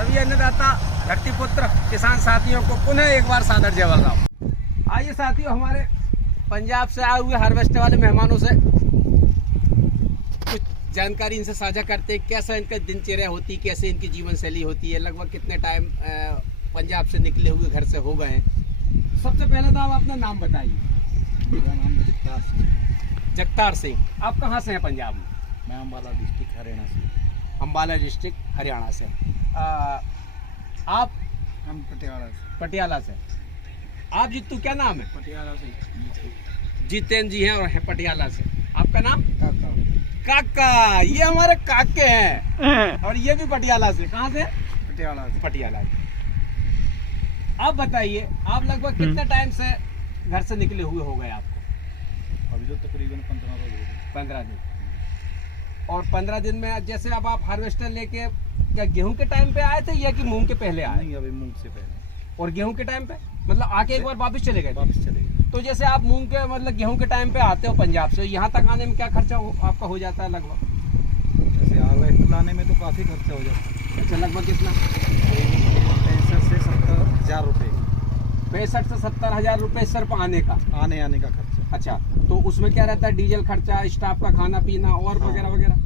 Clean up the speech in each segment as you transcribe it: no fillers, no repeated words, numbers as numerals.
सभी अन्नदाता, धरती पुत्र, किसान साथियों को पुनः एक बार सादर जय बलराम। आइए साथियों, हमारे पंजाब से आए हुए हार्वेस्टर वाले मेहमानों से कुछ जानकारी इनसे साझा करते हैं। कैसा इनका दिनचर्या होती है, कैसे इनकी जीवन शैली होती है, लगभग कितने टाइम पंजाब से निकले हुए घर से हो गए हैं। सबसे पहले तो आप अपना नाम बताइए। मेरा नाम जगतार सिंह। जगतार सिंह, आप कहाँ से हैं पंजाब में? मैं अम्बाला डिस्ट्रिक्ट हरियाणा से। अम्बाला डिस्ट्रिक्ट हरियाणा से। आप? हम पटियाला से। पटियाला से। आप जितू, क्या नाम है? पटियाला से। जितेंद्र जी हैं और है पटियाला से। आपका नाम? काका। काका, ये हमारे काके हैं और ये भी पटियाला से। कहाँ से? पटियाला से। पटियाला से। आप बताइए, आप लगभग कितने टाइम से घर से निकले हुए हो गए आपको? अभी तो तकरीबन 15 रोज हो गए। 15 दिन। और 15 दिन में जैसे अब आप हार्वेस्टर लेके क्या गेहूं के टाइम पे आए थे या कि मूंग के पहले आए? नहीं, अभी मूंग से पहले। और गेहूं के टाइम पे मतलब आके एक बार वापस चले गए? वापस चले गए। तो जैसे आप मूंग के मतलब गेहूं के टाइम पे आते हो पंजाब से, यहाँ तक आने में क्या खर्चा आपका हो जाता है लगभग? जैसे हार्वेस्टर लाने में तो काफ़ी खर्चा हो जाता है। अच्छा, लगभग कितना? 65 से 70 हज़ार रुपये। 65 से 70 हज़ार रुपये सिर्फ आने का? आने का खर्चा। अच्छा, तो उसमें क्या रहता है? डीजल खर्चा, स्टाफ का खाना पीना और वगैरह वगैरह?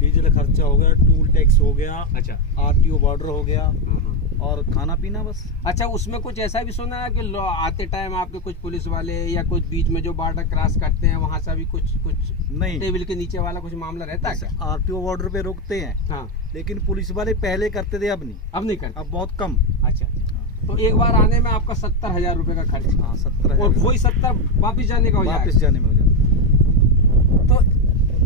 डीजल खर्चा हो गया, टूल टैक्स हो गया, अच्छा, आरटीओ बॉर्डर हो गया और खाना पीना बस। अच्छा, उसमें कुछ ऐसा भी सुना है कि आते टाइम आपके कुछ पुलिस वाले या कुछ बीच में जो बॉर्डर क्रॉस करते हैं वहाँ से भी कुछ नहीं, टेबल के नीचे वाला कुछ मामला रहता है क्या? आरटीओ बॉर्डर पे रोकते हैं, हाँ, लेकिन पुलिस वाले पहले करते थे, अब नहीं। अब नहीं करते? अब बहुत कम। अच्छा, तो एक बार आने में आपका 70 हज़ार रुपये का खर्च? हाँ, 70 और वही 70 वापिस जाने का हो जाएगा? वापस जाने में हो जाता। तो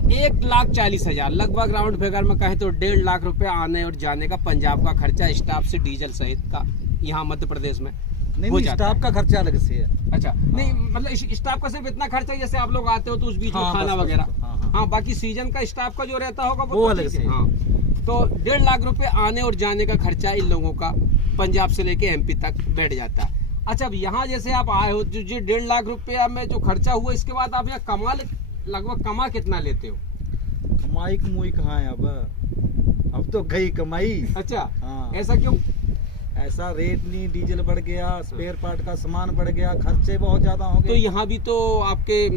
1,40,000 लगभग राउंड फिगर में कहें तो 1.5 लाख रुपए आने और जाने का पंजाब का खर्चा स्टाफ से डीजल सहित का यहाँ मध्य प्रदेश में नहीं, स्टाफ का खर्चा अलग से है। अच्छा, नहीं मतलब स्टाफ का सिर्फ इतना खर्चा, जैसे आप लोग आते हो तो उस बीच में खाना वगैरह, हाँ, बाकी सीजन का स्टाफ का जो रहता होगा वो अलग से। हाँ, तो 1.5 लाख रुपए आने और जाने का खर्चा इन लोगों का पंजाब से लेके एमपी तक बैठ जाता है। अच्छा, अब यहाँ जैसे आप आए हो, जो 1.5 लाख रुपया में जो खर्चा हुआ, इसके बाद आप यहाँ लगभग कमा कितना लेते हो? कमाई कमुई कहाँ है अब तो गई कमाई। अच्छा, हाँ। ऐसा क्यों? ऐसा रेट नहीं, डीजल बढ़ गया, स्पेयर पार्ट का सामान बढ़ गया, खर्चे बहुत ज्यादा हो गए। तो यहाँ भी तो आपके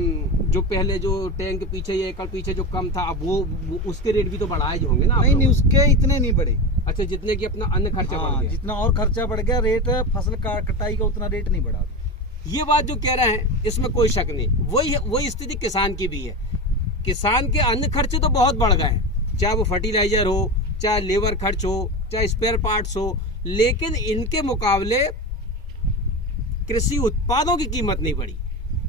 जो पहले जो टैंक पीछे या एकड़ पीछे जो कम था, अब वो उसके रेट भी तो बढ़ाए होंगे ना? नहीं, उसके इतने नहीं बढ़े। अच्छा, जितने की अपना अन्य खर्चा बढ़ गया। जितना और खर्चा बढ़ गया, रेट फसल कटाई का उतना रेट नहीं बढ़ा। ये बात जो कह रहे हैं इसमें कोई शक नहीं, वही स्थिति किसान की भी है। किसान के अन्य खर्चे तो बहुत बढ़ गए हैं, चाहे वो फर्टिलाइजर हो, चाहे लेबर खर्च हो, चाहे स्पेयर पार्ट्स हो, लेकिन इनके मुकाबले कृषि उत्पादों की कीमत नहीं बढ़ी।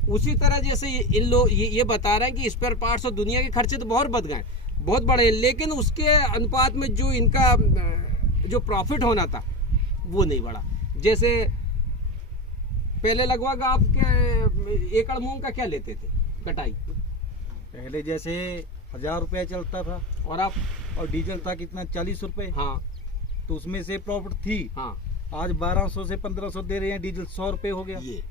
उसी तरह जैसे इन लोग ये बता रहे हैं कि स्पेयर पार्ट्स और दुनिया के खर्चे तो बहुत बहुत बढ़े, लेकिन उसके अनुपात में जो इनका जो प्रॉफिट होना था वो नहीं बढ़ा। जैसे पहले लगभग आपके एकड़ मूंग का क्या लेते थे कटाई? पहले जैसे 1,000 रुपया चलता था, और आप? और डीजल था कितना, 40 रुपए। हाँ, तो उसमें से प्रॉफिट थी। हाँ, आज 1200 से 1500 दे रहे हैं, डीजल 100 रुपए हो गया। ये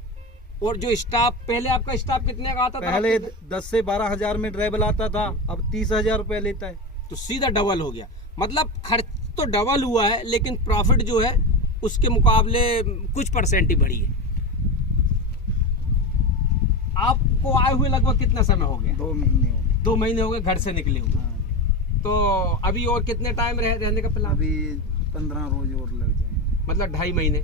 और जो स्टाफ, पहले आपका स्टाफ कितने का आता था? पहले 10 से 12 हज़ार में ड्राइवर आता था, अब 30,000 रुपए लेता है। तो सीधा डबल हो गया। मतलब खर्च तो डबल हुआ है, लेकिन प्रॉफिट जो है उसके मुकाबले कुछ परसेंट ही बढ़ी है। आपको आए हुए लगभग कितना समय हो गया? 2 महीने हो गए। 2 महीने हो गए घर से निकले हुए। तो अभी और कितने टाइम रहने का प्लान? अभी 15 रोज और लग जाएंगे, मतलब 2.5 महीने।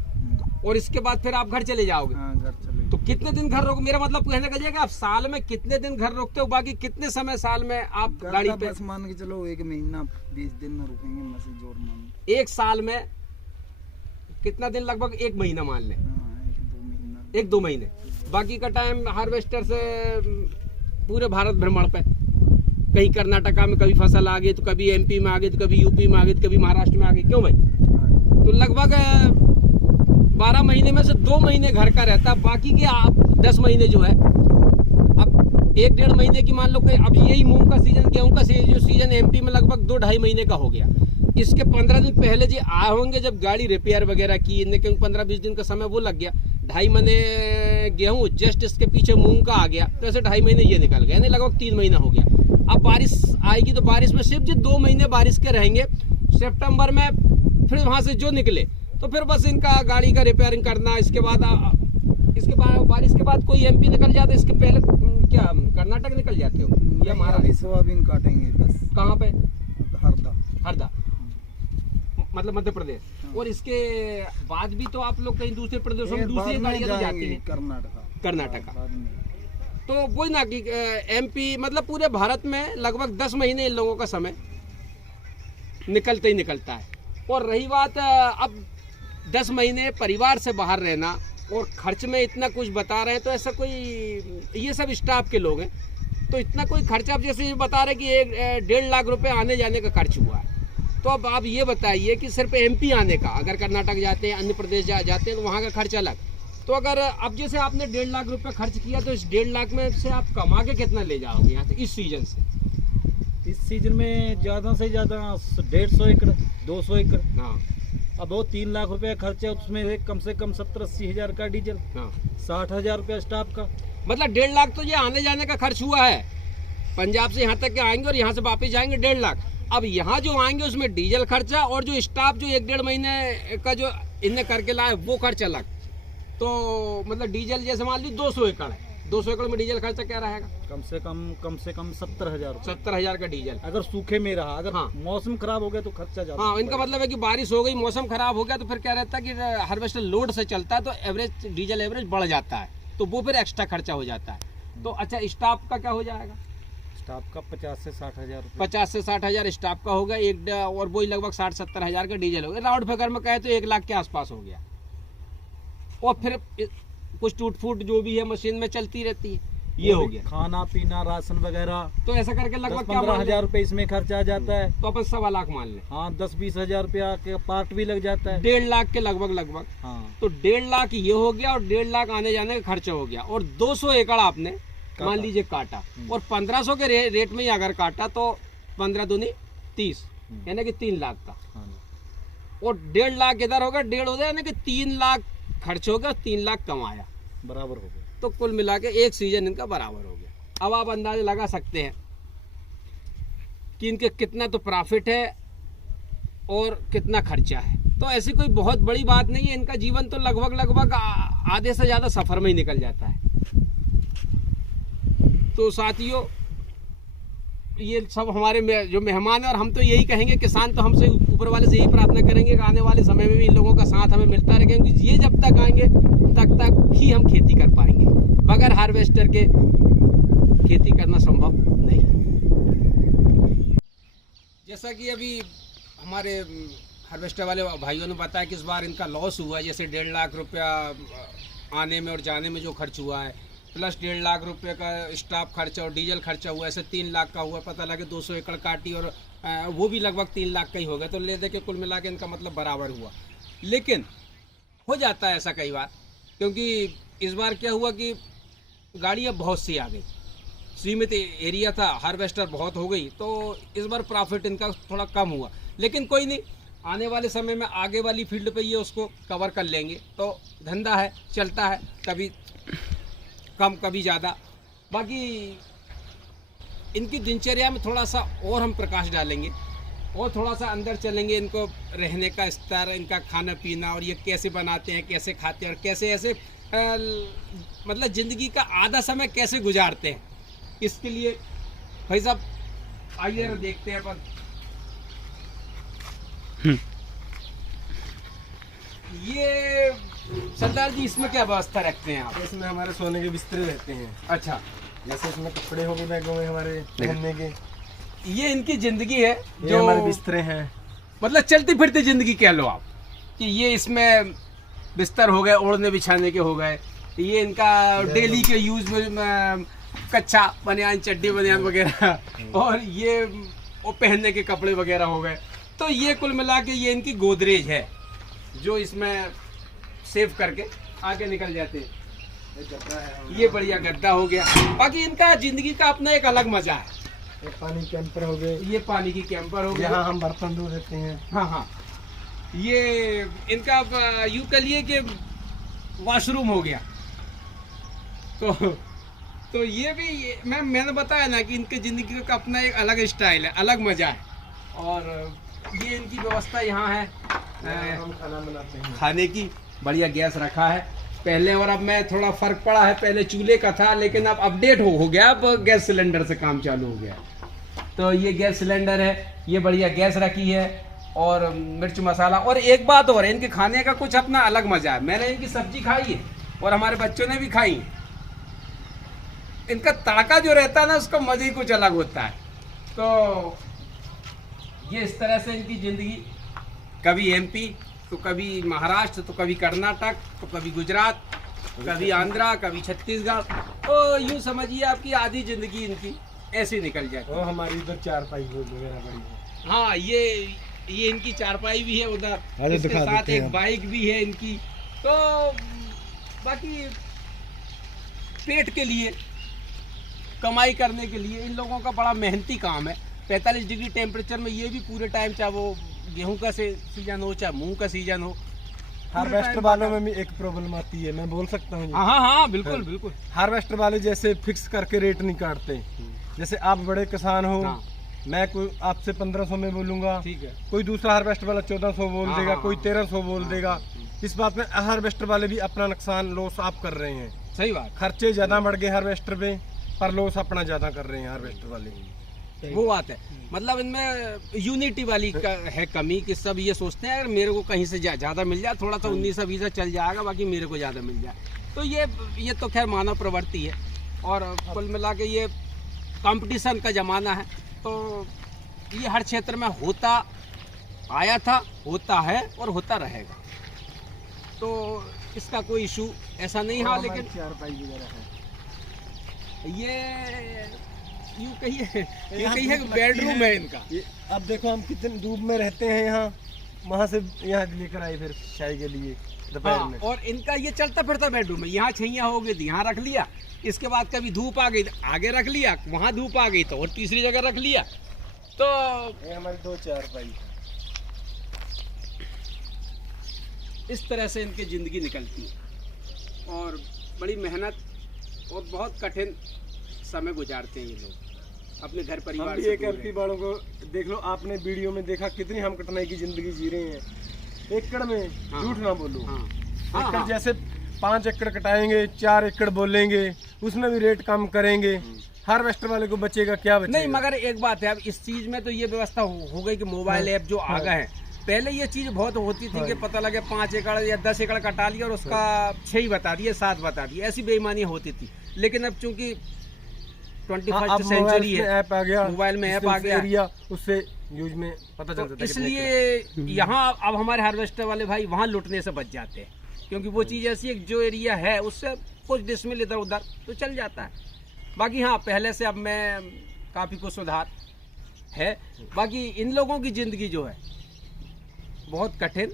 और इसके बाद फिर आप घर चले जाओगे? हाँ, घर चले। तो कितने दिन घर रोक, मेरा मतलब कहने का ये कि आप साल में कितने दिन घर रोकते हो, बाकी कितने समय साल में आप गाड़ी पे? बस मान के चलो 1 महीना 20 दिन में रुकेंगे, मसी जोर मान। 1 साल में कितना दिन? लगभग 1 महीना मान लें। 1-2 महीने। बाकी का टाइम हार्वेस्टर से पूरे भारत भ्रमण पे, कहीं कर्नाटका में कभी फसल आ गई तो कभी एमपी में आ गई तो कभी यूपी में आ गई तो कभी महाराष्ट्र में आ गई। क्यों भाई? तो लगभग 12 महीने में से 2 महीने घर का रहता है, बाकी के आप 10 महीने जो है, अब 1-1.5 महीने की मान लो कि अब यही मूंग का सीजन, गेहूं का जो सीजन एमपी में लगभग 2-2.5 महीने का हो गया। इसके 15 दिन पहले जी आए होंगे जब गाड़ी रिपेयर वगैरह की, लेकिन 15-20 दिन का समय वो लग गया। 2.5 महीने गेहूं, जस्ट इसके पीछे मूंग का आ गया, तो ऐसे 2.5 महीने ये निकल गए, लगभग 3 महीना हो गया। अब बारिश आएगी तो बारिश में सिर्फ जो 2 महीने बारिश के रहेंगे। सितंबर में फिर वहाँ से जो निकले तो फिर बस इनका गाड़ी का रिपेयरिंग करना। इसके बाद बारिश के बाद कोई एमपी निकल जाते, इसके पहले क्या कर्नाटक निकल जाते हो या अभी सोयाबीन काटेंगे बस। कहाँ पे? हरदा। हरदा मतलब मध्य प्रदेश। और इसके बाद भी तो आप लोग कहीं दूसरे प्रदेशों में दूसरी गाड़ियाँ तो जाती हैं। कर्नाटका। तो वही ना कि एमपी मतलब पूरे भारत में लगभग 10 महीने इन लोगों का समय निकलते ही निकलता है। और रही बात अब 10 महीने परिवार से बाहर रहना और खर्च में इतना कुछ बता रहे हैं, तो ऐसा कोई, ये सब स्टाफ के लोग हैं तो इतना कोई खर्चा, आप जैसे बता रहे कि 1.5 लाख रुपए आने जाने का खर्च हुआ है। तो अब आप ये बताइए कि सिर्फ एमपी आने का, अगर कर्नाटक जाते हैं, अन्य प्रदेश जाते हैं तो वहाँ का खर्च अलग। तो अगर अब जैसे आपने 1.5 लाख रुपए खर्च किया तो इस 1.5 लाख में से आप कमा के कितना ले जाओगे यहाँ से इस सीजन से? इस सीजन में ज़्यादा से ज़्यादा 150 एकड़ 200 एकड़। हाँ। अब वो 3 लाख रुपए खर्चा, उसमें कम से कम 70-80 हज़ार का डीजल। हाँ। 60 हज़ार रुपया स्टाफ का। मतलब 1.5 लाख तो ये आने जाने का खर्च हुआ है। पंजाब से यहाँ तक के आएंगे और यहाँ से वापस जाएंगे 1.5 लाख। अब यहाँ जो आएंगे उसमें डीजल खर्चा और जो स्टाफ जो 1-1.5 महीने का जो इनने करके लाए वो खर्च अलग। तो मतलब डीजल जैसे मान ली 200 एकड़ है, 200 एकड़ में डीजल खर्चा क्या रहेगा? कम से कम 70 हज़ार। 70 हज़ार का डीजल अगर सूखे में रहा, अगर हाँ। मौसम खराब हो गया तो खर्चा ज्यादा। हाँ, इनका मतलब है कि बारिश हो गई, मौसम खराब हो गया तो फिर क्या रहता है कि हार्वेस्टर लोड से चलता है तो एवरेज डीजल एवरेज बढ़ जाता है, तो वो फिर एक्स्ट्रा खर्चा हो जाता है। तो अच्छा, स्टाफ का क्या हो जाएगा? स्टाफ का 50 से 60 हज़ार। 50 से 60 हज़ार स्टाफ का होगा एक, और वही लगभग 60-70 हज़ार का डीजल हो गया। राउंड फिगर में कहे तो 1 लाख के आसपास हो गया। और फिर कुछ टूट फूट जो भी है मशीन में चलती रहती है, ये हो गया। खाना पीना राशन वगैरह, तो ऐसा करके लगभग 15 हज़ार रुपए इसमें खर्चा आ जाता है। तो अपन 1.25 लाख मान लें। हाँ, 10-20 हज़ार रुपया के पार्ट भी लग जाता है। 1.5 लाख के लगभग। हाँ। तो 1.5 लाख ये हो गया और 1.5 लाख आने जाने का खर्चा हो गया। और 200 एकड़ आपने मान लीजिए काटा, और 1500 के रेट में ही अगर काटा तो 15 दूनी 30, यानी कि 3 लाख का। और 1.5 लाख इधर होगा, 1.5 हो गया, यानी कि 3 लाख खर्च हो गया, 3 लाख कमाया, बराबर हो गया। तो कुल मिला के एक सीजन इनका बराबर हो गया। अब आप अंदाजा लगा सकते हैं कि इनके कितना तो प्रॉफिट है और कितना खर्चा है। तो ऐसी कोई बहुत बड़ी बात नहीं है, इनका जीवन तो लगभग आधे से ज़्यादा सफ़र में ही निकल जाता है। तो साथियों, ये सब हमारे जो मेहमान हैं, और हम तो यही कहेंगे, किसान तो हमसे ऊपर वाले से यही प्रार्थना करेंगे कि आने वाले समय में भी इन लोगों का साथ हमें मिलता रहे, क्योंकि ये जब तक आएंगे तक ही हम खेती कर पाएंगे। बगैर हार्वेस्टर के खेती करना संभव नहीं है। जैसा कि अभी हमारे हार्वेस्टर वाले भाइयों ने बताया कि इस बार इनका लॉस हुआ, जैसे 1.5 लाख रुपया आने में और जाने में जो खर्च हुआ है, प्लस 1.5 लाख रुपए का स्टाफ खर्चा और डीजल खर्चा हुआ, ऐसे 3 लाख का हुआ। पता लगे 200 एकड़ काटी और वो भी लगभग 3 लाख का ही हो गया। तो ले दे के कुल मिला के इनका मतलब बराबर हुआ। लेकिन हो जाता है ऐसा कई बार, क्योंकि इस बार क्या हुआ कि गाड़ियाँ बहुत सी आ गई, सीमित एरिया था, हार्वेस्टर बहुत हो गई, तो इस बार प्रॉफिट इनका थोड़ा कम हुआ। लेकिन कोई नहीं, आने वाले समय में आगे वाली फील्ड पे ये उसको कवर कर लेंगे। तो धंधा है, चलता है, कभी कम कभी ज़्यादा। बाकी इनकी दिनचर्या में थोड़ा सा और हम प्रकाश डालेंगे और थोड़ा सा अंदर चलेंगे, इनको रहने का स्तर, इनका खाना पीना, और ये कैसे बनाते हैं, कैसे खाते हैं, और कैसे ऐसे मतलब ज़िंदगी का आधा समय कैसे गुजारते हैं। इसके लिए भाई साहब आइए देखते हैं अपन। ये सरदार जी, इसमें क्या व्यवस्था रखते हैं आप? इसमें हमारे सोने के बिस्तर रहते हैं। अच्छा, जैसे इसमें कपड़े हो गए बैगों में हमारे पहनने के, ये इनकी जिंदगी है, ये जो हमारे बिस्तरे हैं। मतलब चलती फिरती जिंदगी कह लो आप, कि ये इसमें बिस्तर हो गए, ओढ़ने बिछाने के हो गए, ये इनका डेली के यूज में कच्चा बनियान, चड्डी बनियान वगैरह, और ये वो पहनने के कपड़े वगैरह हो गए। तो ये कुल मिला के ये इनकी गोदरेज है, जो इसमें सेव करके आगे निकल जाते हैं। ये बढ़िया गद्दा हो गया। बाकी इनका जिंदगी का अपना एक अलग मजा है। ये पानी कैंपर हो गए, ये पानी की कैंपर हो गई, यहाँ हम बर्तन धो देते हैं। हाँ, ये इनका यूं कह लिए कि वॉशरूम हो गया। तो ये भी मैंने बताया ना कि इनके ज़िंदगी का अपना एक अलग स्टाइल है, अलग मज़ा है। और ये इनकी व्यवस्था यहाँ है। हम खाना बनाते हैं। खाने की बढ़िया गैस रखा है पहले और अब मैं थोड़ा फर्क पड़ा है, पहले चूल्हे का था लेकिन अब अपडेट हो गया, अब गैस सिलेंडर से काम चालू हो गया। तो ये गैस सिलेंडर है, ये बढ़िया गैस रखी है और मिर्च मसाला। और एक बात और है, इनके खाने का कुछ अपना अलग मजा है। मैंने इनकी सब्जी खाई है और हमारे बच्चों ने भी खाई। इनका तड़का जो रहता है ना, उसका मजा ही कुछ अलग होता है। तो ये इस तरह से इनकी जिंदगी, कभी एमपी तो कभी महाराष्ट्र तो कभी कर्नाटक तो कभी गुजरात, कभी आंध्रा, कभी छत्तीसगढ़। तो यूँ समझिए आपकी आधी जिंदगी इनकी ऐसे निकल जाती है। और हमारी इधर चारपाई वगैरह बड़ी है। हाँ, ये इनकी चारपाई भी है उधर, इसके साथ एक बाइक भी है इनकी। तो बाकी पेट के लिए, कमाई करने के लिए इन लोगों का बड़ा मेहनती काम है। 45 डिग्री टेम्परेचर में ये भी पूरे टाइम, चाहे वो गेहूं का सीजन हो चाहे मूंग का सीजन हो। हार्वेस्टर वालों में भी एक प्रॉब्लम आती है, मैं बोल सकता हूँ। हाँ बिल्कुल बिल्कुल। हार्वेस्टर वाले जैसे फिक्स करके रेट नहीं काटते। जैसे आप बड़े किसान हो, हाँ। मैं कोई आपसे 1500 में बोलूंगा, ठीक है। कोई दूसरा हार्वेस्टर वाला 1400 बोल हाँ, देगा, हाँ, कोई हाँ। 1300 बोल देगा। इस बात में हार्वेस्टर वाले भी अपना नुकसान लॉस आप कर रहे हैं। सही बात। खर्चे ज्यादा बढ़ गए हार्वेस्टर पे, पर लॉस अपना ज्यादा कर रहे हैं हार्वेस्टर वाले। वो बात है, मतलब इनमें यूनिटी वाली का है कमी कि सब ये सोचते हैं मेरे को कहीं से ज़्यादा मिल जाए, थोड़ा सा 19-20 चल जाएगा, बाकी मेरे को ज़्यादा मिल जाए। तो ये तो खैर मानव प्रवृत्ति है और कुल मिला के ये कंपटीशन का ज़माना है। तो ये हर क्षेत्र में होता आया था, होता है और होता रहेगा। तो इसका कोई इशू ऐसा नहीं है। लेकिन चारपाई वगैरह है। ये यूँ कहिए बेडरूम है इनका। अब देखो हम कितने धूप में रहते हैं यहाँ, वहाँ से यहाँ लेकर आए फिर चाय के लिए दोपहर हाँ, में। और इनका ये चलता फिरता बेडरूम है। यहाँ छैया हो गई तो यहाँ रख लिया, इसके बाद कभी धूप आ गई तो आगे रख लिया, वहाँ धूप आ गई तो और तीसरी जगह रख लिया। तो ये हमारी 2 चारपाई है। इस तरह से इनकी ज़िंदगी निकलती है और बड़ी मेहनत और बहुत कठिन समय गुजारते हैं ये लोग अपने घर हम परिवार भी से एक दूर एमपी वालों को देख लो, आपने वीडियो में देखा कितनी हम कठिनाई की जिंदगी जी रहे हैं। एकड़ में हाँ। झूठ ना बोलो। हाँ, एकड़ जैसे 5 एकड़ कटाएंगे, 4 एकड़ बोलेंगे, उसमें भी रेट कम करेंगे। हार्वेस्टर वाले को बचेगा क्या? बचेगा नहीं, मगर एक बात है, अब इस चीज में तो ये व्यवस्था हो गई कि मोबाइल ऐप जो आ गए हैं। पहले ये चीज बहुत होती थी कि पता लगे 5 एकड़ या 10 एकड़ कटा लिया और उसका 6 ही बता दिए, 7 बता दिए, ऐसी बेईमानी होती थी। लेकिन अब चूंकि 21st सेंचुरी है, ऐप आ गया, मोबाइल में ऐप आ गया एरिया, उससे यूज में पता चल तो जाता है। इसलिए यहाँ अब हमारे हार्वेस्टर वाले भाई वहाँ लुटने से बच जाते हैं, क्योंकि वो चीज़ ऐसी है कि जो एरिया है उससे कुछ डिसमिल इधर उधर तो चल जाता है। बाकी हाँ, पहले से अब मैं काफ़ी कुछ सुधार है। बाकी इन लोगों की ज़िंदगी जो है बहुत कठिन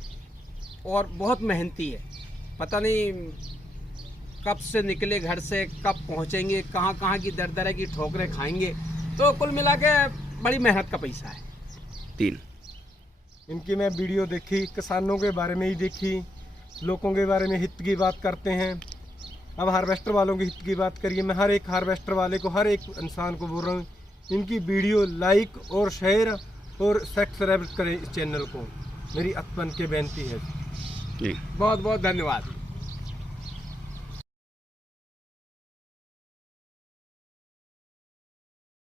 और बहुत मेहनती है। पता नहीं कब से निकले घर से, कब पहुँचेंगे, कहाँ कहाँ की दर दर की ठोकरें खाएंगे। तो कुल मिला के बड़ी मेहनत का पैसा है। 3 इनकी मैं वीडियो देखी, किसानों के बारे में ही देखी, लोगों के बारे में हित की बात करते हैं। अब हार्वेस्टर वालों की हित की बात करिए। मैं हर एक हार्वेस्टर वाले को, हर एक इंसान को बोल रहा हूँ, इनकी वीडियो लाइक और शेयर और सब्सक्राइब करें इस चैनल को, मेरी अतपन के बेनती है। बहुत बहुत धन्यवाद।